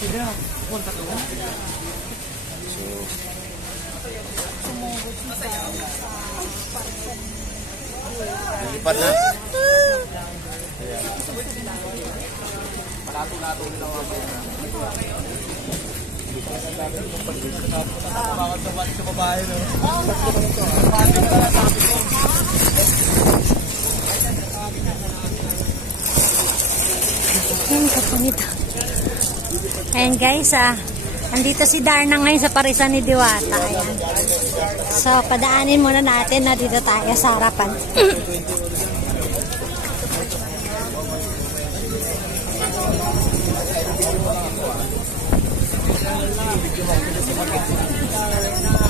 Sila, punta ko. Sumugod si Darna sa parison. Lipat na. Malato-lato nila ako. Bakit sa babae, no? Ayan, kapunito. Ayan guys, andito si Darna ngayon sa parisan ni Diwata. Ayan. So, padaanin muna natin na dito tayo sa harapan.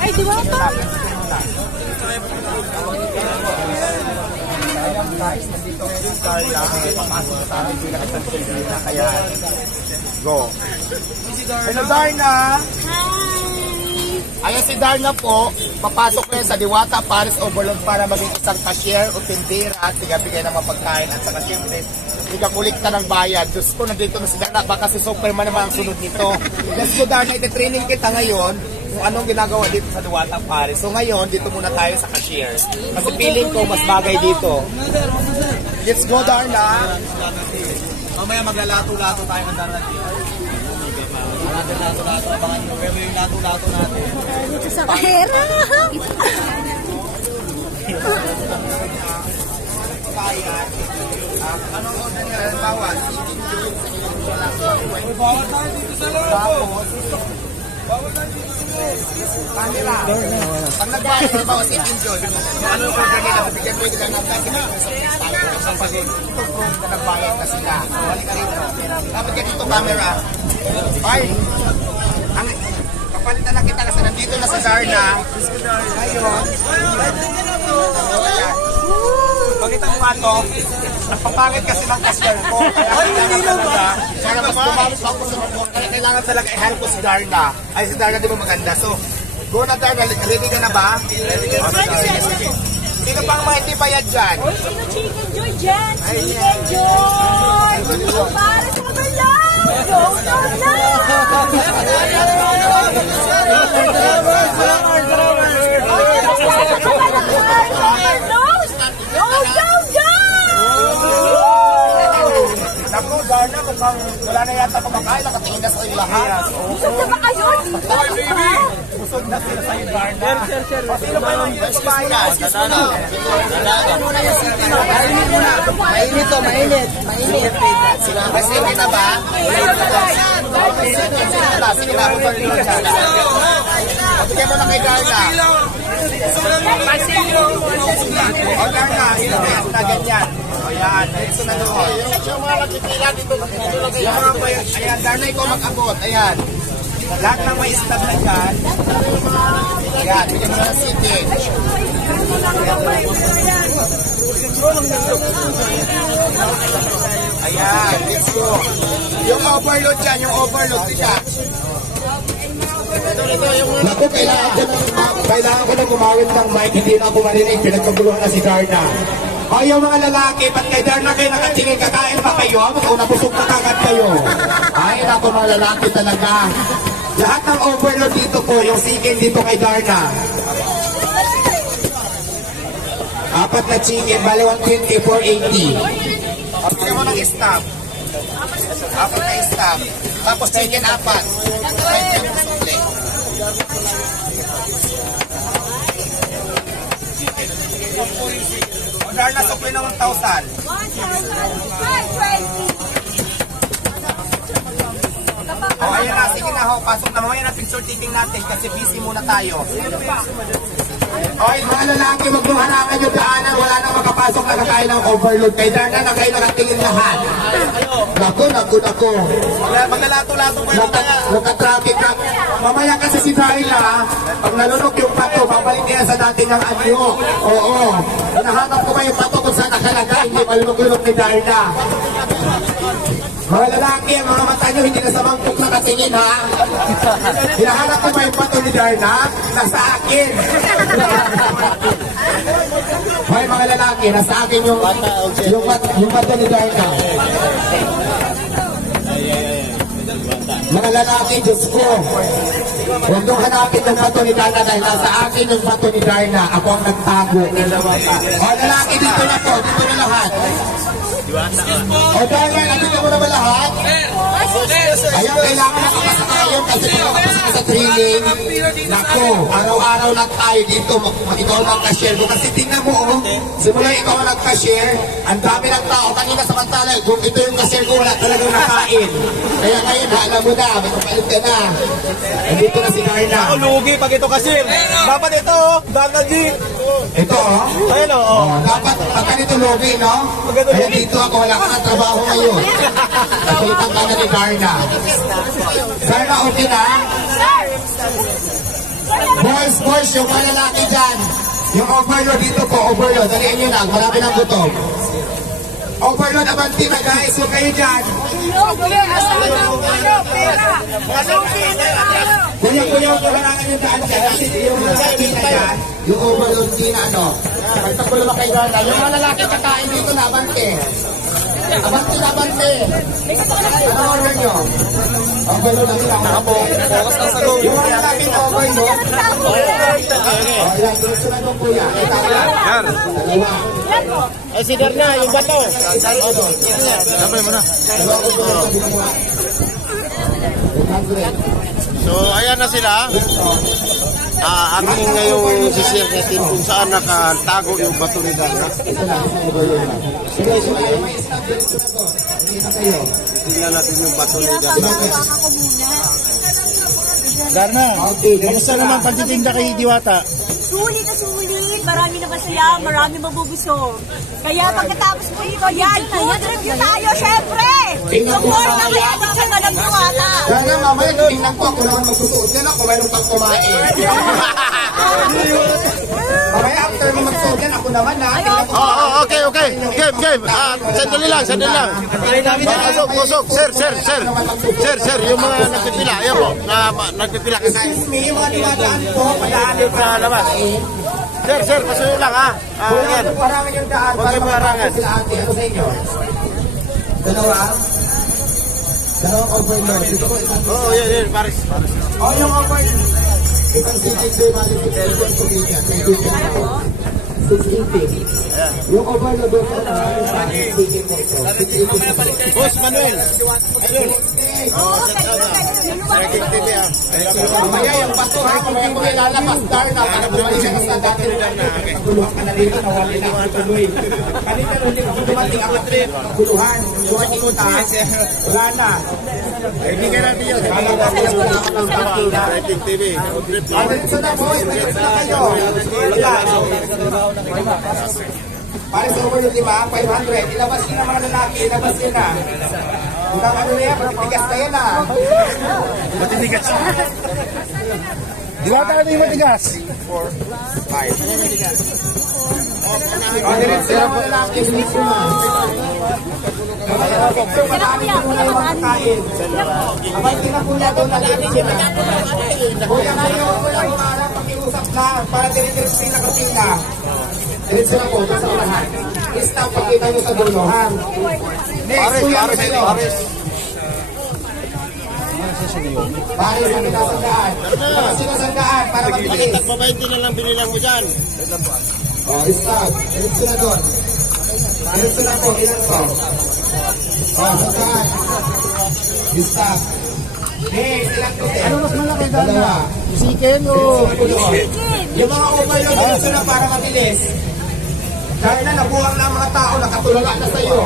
Ay, Diwata! Ayan guys, nandito si Darna. Papasok sa amin bilang isang Pilipina. Kaya, go. Hello Darna! Hi! Ayan si Darna po. Papasok ko yan sa Diwata Paris Overload para maging isang cashier o tindera at bigay ng mapagkain. At saka siyempre, ikakulikta ng bayad. Diyos ko, nandito na si Darna. Baka si Superman naman ang sunod nito. Let's go Darna, iti-training kita ngayon kung anong ginagawa dito sa Diwata Paris. So ngayon, dito muna tayo sa cashier. Kasi feeling ko mas bagay dito. Let's go Darna. Mamaya maglalato-lato tayo ng Darna dito. Lato-lato, abangan nyo. Pero yung lato-lato natin. Dito sa kahera. Anong order nyo? Bawal. Bawal tayo dito sa loob. Bawal tayo dito sa loob. Camera. Pag nag-bawal, bawal si Enjoy. Anong order nila? Bigyan mo nila ng kasi sa pagin. Ito proof na nagbayad na sila. Balik ka rito. Dapat yan ito camera. Ay! Papalitan na kita kasi nandito na sa Darna. Ngayon. Pakita mo nga ito. Nagpapangit kasi ng cashier ko. Kaya mas dumamit ako sa mga kaya kailangan talaga i-help ko si Darna. Ay, si Darna di ba maganda? So, go na Darna. Ready ka na ba? Ready ka na ba? Sino pa ang mga hindi bayad dyan? Sino Chicken Joy dyan? Chicken Joy! Para sa overload! Go, go, go! Naku, Darna, mukhang wala na yata kumakain. Nakatingin na sa iyo lahat. Busog na ba kayo? Hoy, baby! Busog na sila sa iyo, Darna. O, sino ba yung hindi kumain? Dalaga muna yung city. Mainit muna. Mainit to, mainit. Mainit. Mas hindi na ba? Sige na, buto rin yung Darna. Pagkaya mo na kay Darna. O, Darna, yun na ganyan. O, yan. Ito na doon. Yung mga nagpipila dito. Yung mga pa, ayan, Darna, ikaw mag-abot. Ayan. Lahat ng may stab na dyan. Ayan, bigyan mo na ng city. Ayan, let's go. Yung overload dyan, yung overload siya. Naku, kailangan ko na gumawin ng mic. Hindi na ako marinig. Pinagpaguluhan na si Darna. O yung mga lalaki, ba't kay Darna kayo nakatingin? Kakain pa kayo? Baka nabusog na kagad kayo. Ay, naku mga lalaki talaga. Lahat ng overload dito po, yung chicken dito kay Darna. 4 na chicken, bali 120 for 80. Bigyan mo ng staff. 4 na staff. Tapos chicken 4. O Darna, supply na 1,000. 1,520. O ayun na, sige na ho, pasok na. Mamaya na picture taking natin kasi busy muna tayo. Oy, mga lalaki, magbuharangan nyo daanan. Wala nang makapasok na kakain ng overload. Kay Darna na kayo nakatingin lahat. Naku. Maglalato-lato kayo kaya. Naka-traffic na. Mamaya kasi si Darna, pag nalunok yung pato, babalik niya sa dati niyang anyo. Oo. Hinahanap ko ba yung pato kung saan nakalagay? Hindi malunok-lunok ni Darna. Mga lalaki, ang mga mata nyo, hindi na sa mangkok nakatingin, ha? Hinahanap ko ba yung pato ni Darna? Nasa akin. Hoy, mga lalaki, nasa akin yung pato ni Darna. lalaki, Diyos ko. Huwag nung hanapin ng bato ni Darna dahil nasa akin yung bato ni Darna. Ako ang nagtago. O, lalaki, dito na to. Dito na lahat. O, Darna, nandito mo na ba lahat? Ayaw, kailangan nakapasa tayo kasi kung nakapasa ka sa training, nako, araw-araw lang tayo dito, ikaw mag-cashier mo. Kasi tingnan mo, oh, simula ikaw ang nag-cashier, ang dami ng tao, kanina samantala, kung ito yung cashier ko, wala talagang nakain. Kaya ngayon, alam mo na, may kapalit ka na. Nandito na si Darna. Ako lugi pag ito cashier. Dapat ito, Darna G. Ito, oh. Ayun o. Dapat, pag ganito lobby, no? Kaya dito ako, wala ka ng trabaho ngayon. Nakalitan ka na ni Darna. Darna, okay na? Boys, yung mga lalaki dyan. Yung overload dito po, overload. Dalihan nyo lang, marami ng gutom. Overload abanti na guys, yung kayo dyan. Kuya, kailangan yung daan dyan. Kasi yung lalaki na dyan, yung overload din na ano. Pagtapo naman kayo Darna. Yung mga lalaki kakain dito na abanti. Abante. Ano order nyo? Overload lang lang. Focus lang sa goal. Yung mga lalaki na overload. Yan, gusto na itong kuya. Yan. Dalawa. Ay, si Darna, yung bato. Damay mo na. So, ayan na sila. Ating ngayong sisir natin kung saan nakatago yung bato ni Darna. Tingnan natin yung bato ni Darna. Darna, kamusta naman pagtitinda kay Diwata? Sulit na sulit. Marami na masaya, marami mabubusog. Kaya pagkatapos po ito, yan, food review tayo, syempre! Support na kayo sa Madam Diwata! Darna, mamaya tingnan ko ako naman magsusuot yan ako mayroon pang kumain. Mamaya after mo magsuot yan ako naman na. Okay. Game. Sandali lang. Pusok. Sir, yung mga nagpipila. Ayan po, nagpipila kakain. Excuse me, yung mga dumadaan po, padaanin Sa labas. Sir, pasuyo lang ha. Ayan. Parangin yung daan Huwag para yung marangan. sila ate. Ano sa inyo? Dalawang overload. Dito po isang Oo, yan, Paris. oh, yung overload. Isang CJ2, balik ko sa isang comedian. Sa YouTube ko. 680. Yung overload doon sa CJ po ito. 680. Boss Manuel. Ayun. King TV ha. Mamaya yung bato ha, mamaya ko ilalabas Darna para bumalik ka sa dati ni Darna. Naguluhan ka na dito, nawali na ako tuloy. Kanina rin din ako dumating ako trip. Naguluhan, yung kita, wala na. Kaibigan natin yun. King TV. Diretso na boys, diretso na kayo. Pares over yung 500. Ilabas yun ang mga lalaki, ilabas yun na. Hanggang ano na yan, matitigas na yan ah. Matitigas. Diwata, ano yung matigas? 4, 5. O, diretso na mga lalaki, diretso na. Marami muna yung mga kain. Abay, kinapula doon na lang sila. Kuya kayo, walang umarap, pakiusap lang para diretso na kapila. Diretso na po, sa unahan. Stop, pakita nyo sa dulo, ha? Next, kuya mo sa'yo. Pares ang pinasandaan. Tapos sinasandaan para mabilis. Tagbabayin na lang binilang mo dyan. O, stop. Diretso na doon. Diretso na po, ilan po? O, sandaan. Stop. Next, ilan po? Ano mas malaki, Dalawa. Chicken o... Yung mga overload, diretso na para mabilis. Dahil na nabuhang na ang mga tao, nakatulala na sa'yo.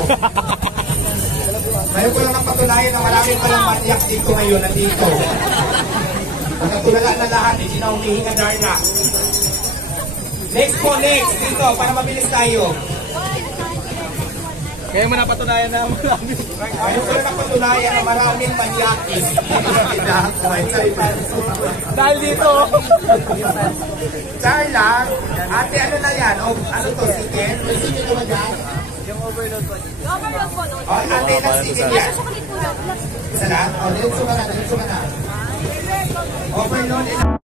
Ngayon ko lang napatunayan na maraming palang matiyak dito ngayon, nandito. Nakatulala na lahat, hindi na humihinga Darna. Next po, next, dito, para mabilis tayo. Kaya mo napatunayan na marami. Ngayon ko lang napatunayan na maraming manyakis. Dahil dito. Darla, ate ano na yan? O, ano to, chicken? May chicken naman yan? Yung overload po. O, ate ng chicken yan. Isa lang? O, diretso ka na. Overload.